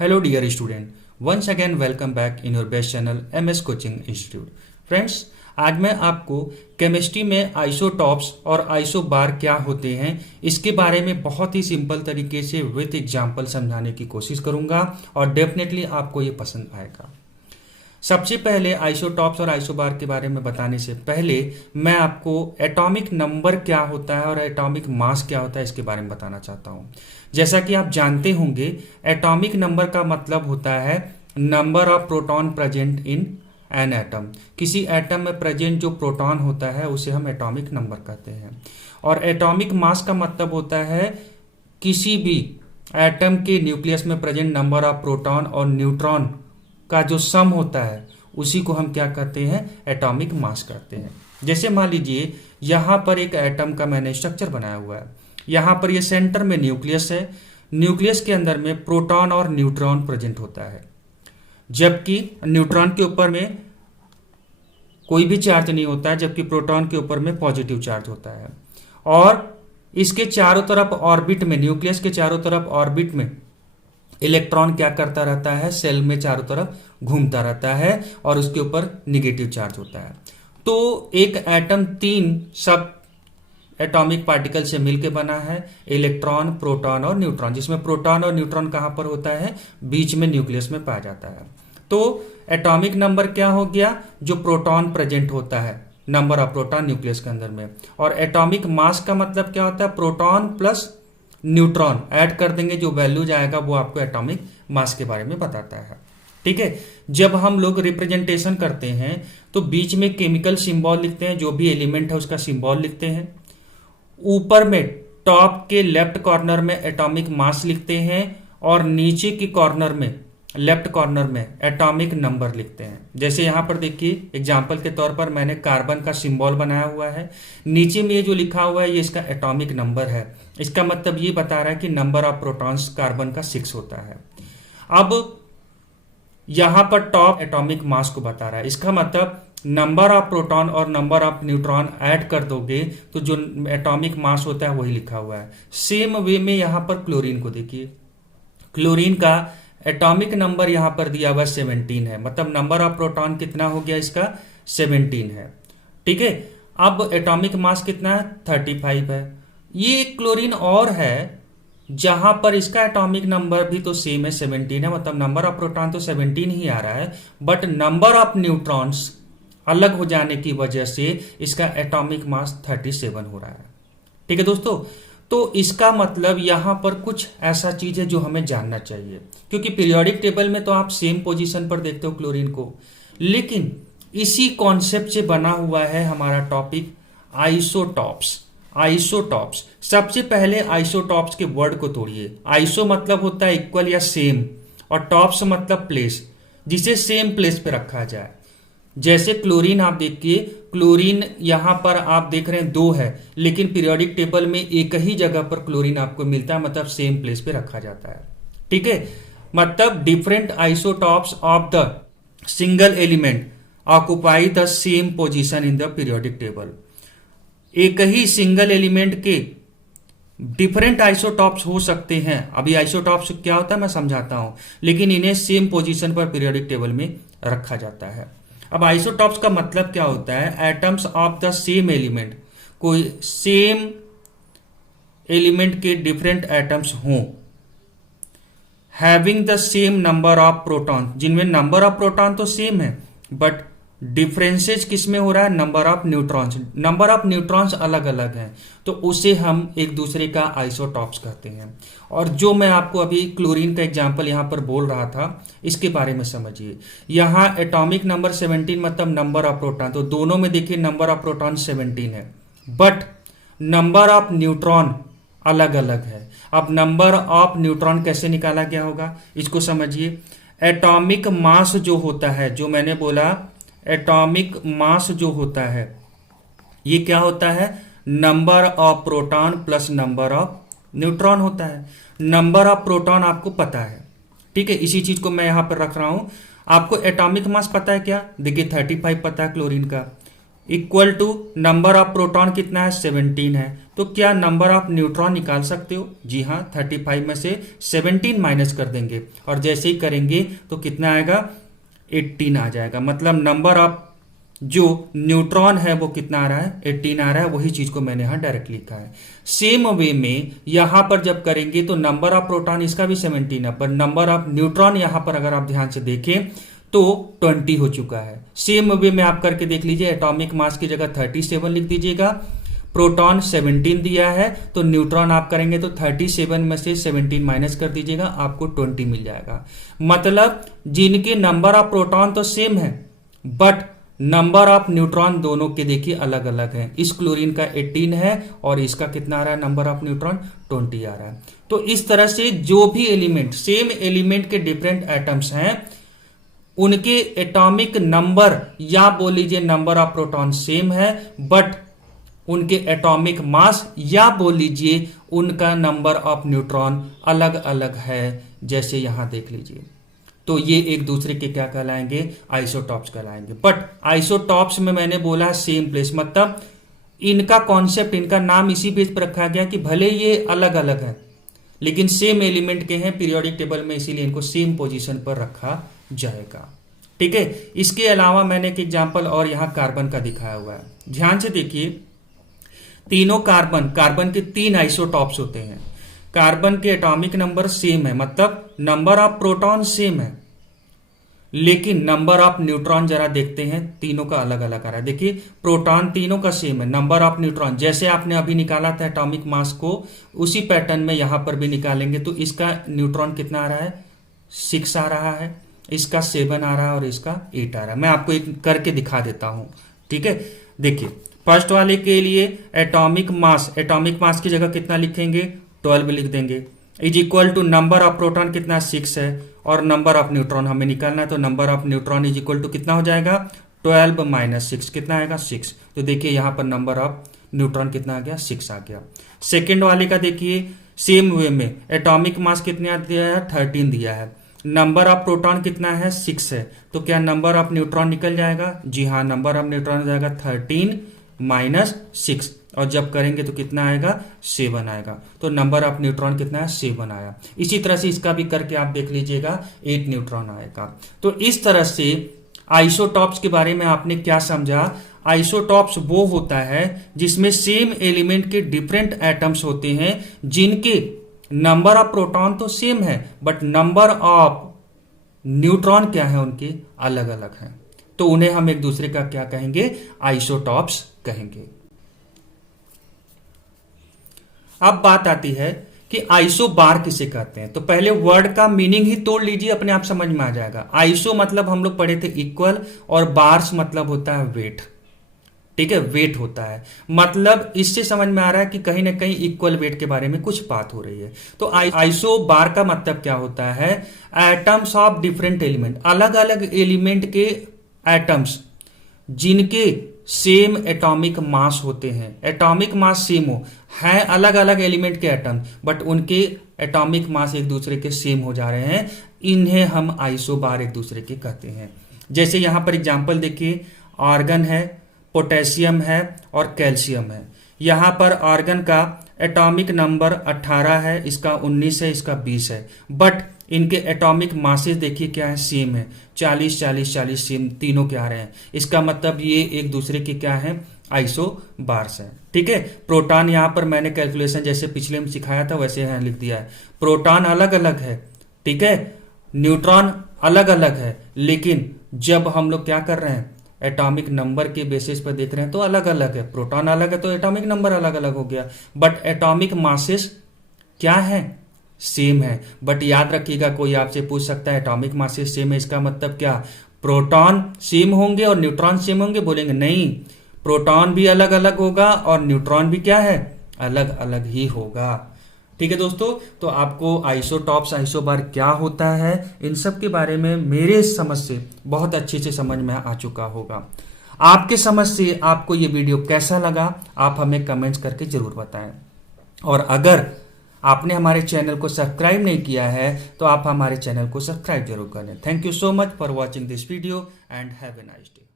Hello dear student, once again welcome back in your best channel MS Coaching Institute. Friends, आज मैं आपको chemistry में isotopes और isobar क्या होते हैं इसके बारे में बहुत ही सिंपल तरीके से विथ एग्जांपल समझाने की कोशिश करूंगा और डेफिनेटली आपको ये पसंद आएगा। सबसे पहले आइसोटॉप्स और आइसोबार के बारे में बताने से पहले मैं आपको एटॉमिक नंबर क्या होता है और एटॉमिक मास क्या होता है इसके बारे में बताना चाहता हूं। जैसा कि आप जानते होंगे, एटॉमिक नंबर का मतलब होता है number of proton present in an atom. किसी एटम में प्रेजेंट जो प्रोटॉन होता है उसे हम एटॉमिक नंबर कहते हैं। और एटॉमिक मास का मतलब होता है किसी भी एटम के न्यूक्लियस में प्रेजेंट नंबर ऑफ प्रोटॉन और न्यूट्रॉन का जो सम होता है उसी को हम क्या कहते हैं, एटॉमिक मास कहते हैं। जैसे मान लीजिए यहां पर एक एटम का मैंने स्ट्रक्चर बनाया हुआ है। यहां पर ये सेंटर में न्यूक्लियस है। न्यूक्लियस के अंदर में प्रोटॉन और न्यूट्रॉन प्रेजेंट होता है, जबकि न्यूट्रॉन के ऊपर में कोई भी चार्ज नहीं होता है, जबकि प्रोटॉन के ऊपर में पॉजिटिव चार्ज होता है। और इसके चारों तरफ ऑर्बिट में, न्यूक्लियस के चारों तरफ ऑर्बिट में इलेक्ट्रॉन क्या करता रहता है, सेल में चारों तरफ घूमता रहता है और उसके ऊपर निगेटिव चार्ज होता है। तो एक एटम 3 सब एटॉमिक पार्टिकल से मिलकर बना है, इलेक्ट्रॉन, प्रोटॉन और न्यूट्रॉन, जिसमें प्रोटॉन और न्यूट्रॉन कहां पर होता है, बीच में न्यूक्लियस में पाया जाता है। तो एटॉमिक नंबर क्या हो गया, जो प्रोटॉन प्रेजेंट होता है, नंबर ऑफ प्रोटॉन न्यूक्लियस के अंदर में। और एटॉमिक मास का मतलब क्या होता है, प्रोटॉन प्लस न्यूट्रॉन ऐड कर देंगे, जो वैल्यू जाएगा वो आपको एटॉमिक मास के बारे में बताता है। ठीक है। जब हम लोग रिप्रेजेंटेशन करते हैं तो बीच में केमिकल सिंबल लिखते हैं, जो भी एलिमेंट है उसका सिंबल लिखते हैं। ऊपर में टॉप के लेफ्ट कॉर्नर में एटॉमिक मास लिखते हैं और नीचे के कॉर्नर में, लेफ्ट कॉर्नर में एटॉमिक नंबर लिखते हैं। जैसे यहां पर देखिए एग्जांपल के तौर पर मैंने कार्बन का सिंबल बनाया हुआ है। नीचे में ये जो लिखा हुआ है ये इसका एटॉमिक नंबर है। इसका मतलब ये बता रहा है कि नंबर ऑफ प्रोटॉन्स कार्बन का 6 होता है। अब यहां पर टॉप एटॉमिक मास को बता रहा है। इसका मतलब नंबर ऑफ प्रोटॉन और नंबर ऑफ न्यूट्रॉन ऐड कर दोगे तो जो एटॉमिक मास होता है वही लिखा हुआ है। सेम वे में यहां पर क्लोरीन को देखिए, क्लोरीन का एटॉमिक नंबर यहां पर दिया हुआ 17 है, मतलब नंबर ऑफ प्रोटॉन कितना हो गया, इसका 17 है। ठीक है। अब एटॉमिक मास कितना है, 35 है। ये क्लोरीन और है जहां पर इसका एटॉमिक नंबर भी तो सेम है, 17 है, मतलब नंबर ऑफ प्रोटॉन तो 17 ही आ रहा है, बट नंबर ऑफ न्यूट्रॉन्स अलग हो जाने की वजह से इसका एटॉमिक मास 37 हो रहा है। ठीक है दोस्तों। तो इसका मतलब यहां पर कुछ ऐसा चीज है जो हमें जानना चाहिए, क्योंकि पीरियोडिक टेबल में तो आप सेम पोजीशन पर देखते हो क्लोरीन को, लेकिन इसी कॉन्सेप्ट से बना हुआ है हमारा टॉपिक आइसोटॉप्स। आइसोटॉप्स, सबसे पहले आइसोटॉप्स के वर्ड को तोड़िए। आइसो मतलब होता है इक्वल या सेम, और टॉप्स मतलब प्लेस, जिसे सेम प्लेस पे रखा जाए। जैसे क्लोरीन आप देखिए, क्लोरीन यहां पर आप देख रहे हैं 2 है, लेकिन पीरियोडिक टेबल में एक ही जगह पर क्लोरीन आपको मिलता है, मतलब सेम प्लेस पे रखा जाता है। ठीक है। मतलब different isotopes of the single element occupy the same position in the periodic table. एक ही सिंगल एलिमेंट के डिफरेंट आइसोटॉप्स हो सकते हैं। अभी आइसोटॉप्स क्या होता है मैं समझाता हूं, लेकिन इन्हें सेम पोजीशन पर पीरियोडिक टेबल में रखा जाता है। अब आइसोटॉप्स का मतलब क्या होता है, atoms of the same element, कोई सेम एलिमेंट के डिफरेंट एटम्स हों, having the same number of proton, जिनमें नंबर ऑफ प्रोटॉन तो सेम है बट डिफरेंसेज किसमें हो रहा है, number of neutrons. Number of neutrons अलग अलग हैं, तो उसे हम एक दूसरे का आइसोटॉप्स कहते हैं। और जो मैं आपको अभी क्लोरीन का एग्जांपल यहां पर बोल रहा था, इसके बारे में समझिए। यहां एटॉमिक नंबर 17 मतलब नंबर ऑफ प्रोटॉन, तो दोनों में देखिए नंबर ऑफ प्रोटॉन 17 है, बट नंबर ऑफ न्यूट्रॉन अलग अलग है। अब नंबर ऑफ न्यूट्रॉन कैसे निकाला गया होगा, इसको समझिए। एटॉमिक मास जो होता है, जो मैंने बोला एटॉमिक मास जो होता है, ये क्या होता है, number of proton plus number of neutron होता है। नंबर ऑफ प्रोटॉन आपको पता है, ठीक है, इसी चीज को मैं यहां पर रख रहा हूं। आपको एटॉमिक मास पता है क्या, देखिए 35 पता है क्लोरीन का, equal to number of proton कितना है 17 है। तो क्या नंबर ऑफ न्यूट्रॉन निकाल सकते हो? जी हाँ, 35 में से 17 माइनस कर देंगे और जैसे ही करेंगे तो कितना आएगा 18 आ जाएगा। मतलब नंबर ऑफ जो न्यूट्रॉन है वो कितना आ रहा है 18 आ रहा है। वही चीज को मैंने यहां डायरेक्ट लिखा है। सेम वे में यहां पर जब करेंगे तो नंबर ऑफ प्रोटॉन इसका भी 17 है, पर नंबर ऑफ न्यूट्रॉन यहां पर अगर आप ध्यान से देखें तो 20 हो चुका है। सेम वे में आप करके देख लीजिए, एटॉमिक मास की जगह 37 लिख दीजिएगा, प्रोटॉन 17 दिया है तो न्यूट्रॉन आप करेंगे तो 37 में से 17 माइनस कर दीजिएगा, आपको 20 मिल जाएगा। मतलब जिनके नंबर ऑफ प्रोटॉन तो सेम है बट नंबर ऑफ न्यूट्रॉन दोनों के देखिए अलग अलग है। इस क्लोरीन का 18 है और इसका कितना आ रहा है नंबर ऑफ न्यूट्रॉन 20 आ रहा है। तो इस तरह से जो भी एलिमेंट सेम एलिमेंट के डिफरेंट एटम्स हैं उनके एटॉमिक नंबर या बोल लीजिए नंबर ऑफ प्रोटॉन सेम है बट उनके एटॉमिक मास या बोल लीजिए उनका नंबर ऑफ न्यूट्रॉन अलग अलग है। जैसे यहां देख लीजिए, तो ये एक दूसरे के क्या कहलाएंगे आइसोटॉप्स कहलाएंगे। बट आइसोटॉप्स में मैंने बोला सेम प्लेस, मतलब इनका कॉन्सेप्ट इनका नाम इसी बेस पर रखा गया कि भले ये अलग अलग है लेकिन सेम एलिमेंट के हैं पीरियोडिक टेबल में, इसीलिए इनको सेम पोजीशन पर रखा जाएगा। ठीक है, इसके अलावा मैंने एक एग्जांपल और यहां कार्बन का दिखाया हुआ है। ध्यान से देखिए, तीनों कार्बन के 3 आइसोटॉप्स होते हैं। कार्बन के एटॉमिक नंबर सेम है, मतलब नंबर ऑफ प्रोटॉन सेम है लेकिन नंबर ऑफ न्यूट्रॉन जरा देखते हैं तीनों का अलग अलग आ रहा है। देखिए प्रोटॉन तीनों का सेम है, नंबर ऑफ न्यूट्रॉन जैसे आपने अभी निकाला था एटॉमिक मास को उसी पैटर्न में यहां पर भी निकालेंगे तो इसका न्यूट्रॉन कितना आ रहा है 6 आ रहा है, इसका 7 आ रहा है और इसका 8 आ रहा है। मैं आपको एक करके दिखा देता हूं। ठीक है, देखिए फर्स्ट वाले के लिए एटॉमिक मास की जगह कितना लिखेंगे 12 लिख देंगे, is equal to number of proton कितना 6 है और नंबर ऑफ न्यूट्रॉन हमें निकालना है तो number of neutron is equal to कितना हो जाएगा 12 माइनस 6 कितना आएगा 6। तो देखिए यहां पर नंबर ऑफ न्यूट्रॉन कितना आ गया 6 आ गया। सेकेंड वाले का देखिए सेम वे में एटॉमिक मास कितना दिया है 13 दिया है, नंबर ऑफ प्रोटॉन कितना है 6 है तो क्या नंबर ऑफ न्यूट्रॉन निकल जाएगा? जी हाँ, नंबर ऑफ न्यूट्रॉन हो जाएगा 13 माइनस 6 और जब करेंगे तो कितना आएगा 7 आएगा। तो नंबर ऑफ न्यूट्रॉन कितना है 7 आया। इसी तरह से इसका भी करके आप देख लीजिएगा 8 न्यूट्रॉन आएगा। तो इस तरह से आइसोटॉप्स के बारे में आपने क्या समझा? आइसोटॉप्स वो होता है जिसमें सेम एलिमेंट के डिफरेंट एटम्स होते हैं जिनके नंबर ऑफ प्रोटॉन तो सेम है बट नंबर ऑफ न्यूट्रॉन क्या है उनके अलग अलग हैं, तो उन्हें हम एक दूसरे का क्या कहेंगे आइसोटॉप्स कहेंगे। अब बात आती है कि आइसो बार किसे कहते हैं। तो पहले वर्ड का मीनिंग ही तोड़ लीजिए, अपने आप समझ में आ जाएगा। आइसो मतलब हम लोग पढ़े थे इक्वल और बार्स मतलब होता है वेट। ठीक है, वेट होता है, मतलब इससे समझ में आ रहा है कि कहीं ना कहीं इक्वल वेट के बारे में कुछ बात हो रही है। तो आइसो बार का मतलब क्या होता है? एटम्स ऑफ डिफरेंट एलिमेंट, अलग अलग एलिमेंट के एटम्स जिनके सेम एटॉमिक मास होते हैं, एटॉमिक मास सेम हो, है अलग अलग एलिमेंट के एटम बट उनके एटॉमिक मास एक दूसरे के सेम हो जा रहे हैं, इन्हें हम आइसोबार एक दूसरे के कहते हैं। जैसे यहां पर एग्जांपल देखिए, आर्गन है, पोटेशियम है और कैल्शियम है। यहां पर आर्गन का एटॉमिक नंबर 18 है, इसका 19 है, इसका 20 है बट इनके एटॉमिक मासेस देखिए क्या है सेम है, 40 40 40 सेम तीनों के आ रहे हैं। इसका मतलब ये एक दूसरे के क्या है आइसोबार्स है। ठीक है, प्रोटॉन यहां पर मैंने कैलकुलेशन जैसे पिछले में सिखाया था वैसे यहां लिख दिया है। प्रोटॉन अलग अलग है, ठीक है, न्यूट्रॉन अलग अलग है, लेकिन जब हम लोग क्या कर रहे हैं एटॉमिक नंबर के बेसिस पर देख रहे हैं तो अलग अलग है। प्रोटॉन अलग है तो एटॉमिक नंबर अलग अलग हो गया बट एटॉमिक मासेस क्या है सेम है। बट याद रखिएगा कोई आपसे पूछ सकता है एटॉमिक मासेस सेम है, इसका मतलब क्या प्रोटॉन सेम होंगे और न्यूट्रॉन सेम होंगे? बोलेंगे नहीं, प्रोटॉन भी अलग अलग होगा और न्यूट्रॉन भी क्या है अलग अलग ही होगा। ठीक है दोस्तों, तो आपको आइसोटॉप्स आइसोबार क्या होता है इन सब के बारे में मेरे समझ से बहुत अच्छे से समझ में आ चुका होगा। आपके समझ से आपको ये वीडियो कैसा लगा आप हमें कमेंट्स करके जरूर बताएं और अगर आपने हमारे चैनल को सब्सक्राइब नहीं किया है तो आप हमारे चैनल को सब्सक्राइब जरूर करें। Thank you so much for watching this video and have a nice day.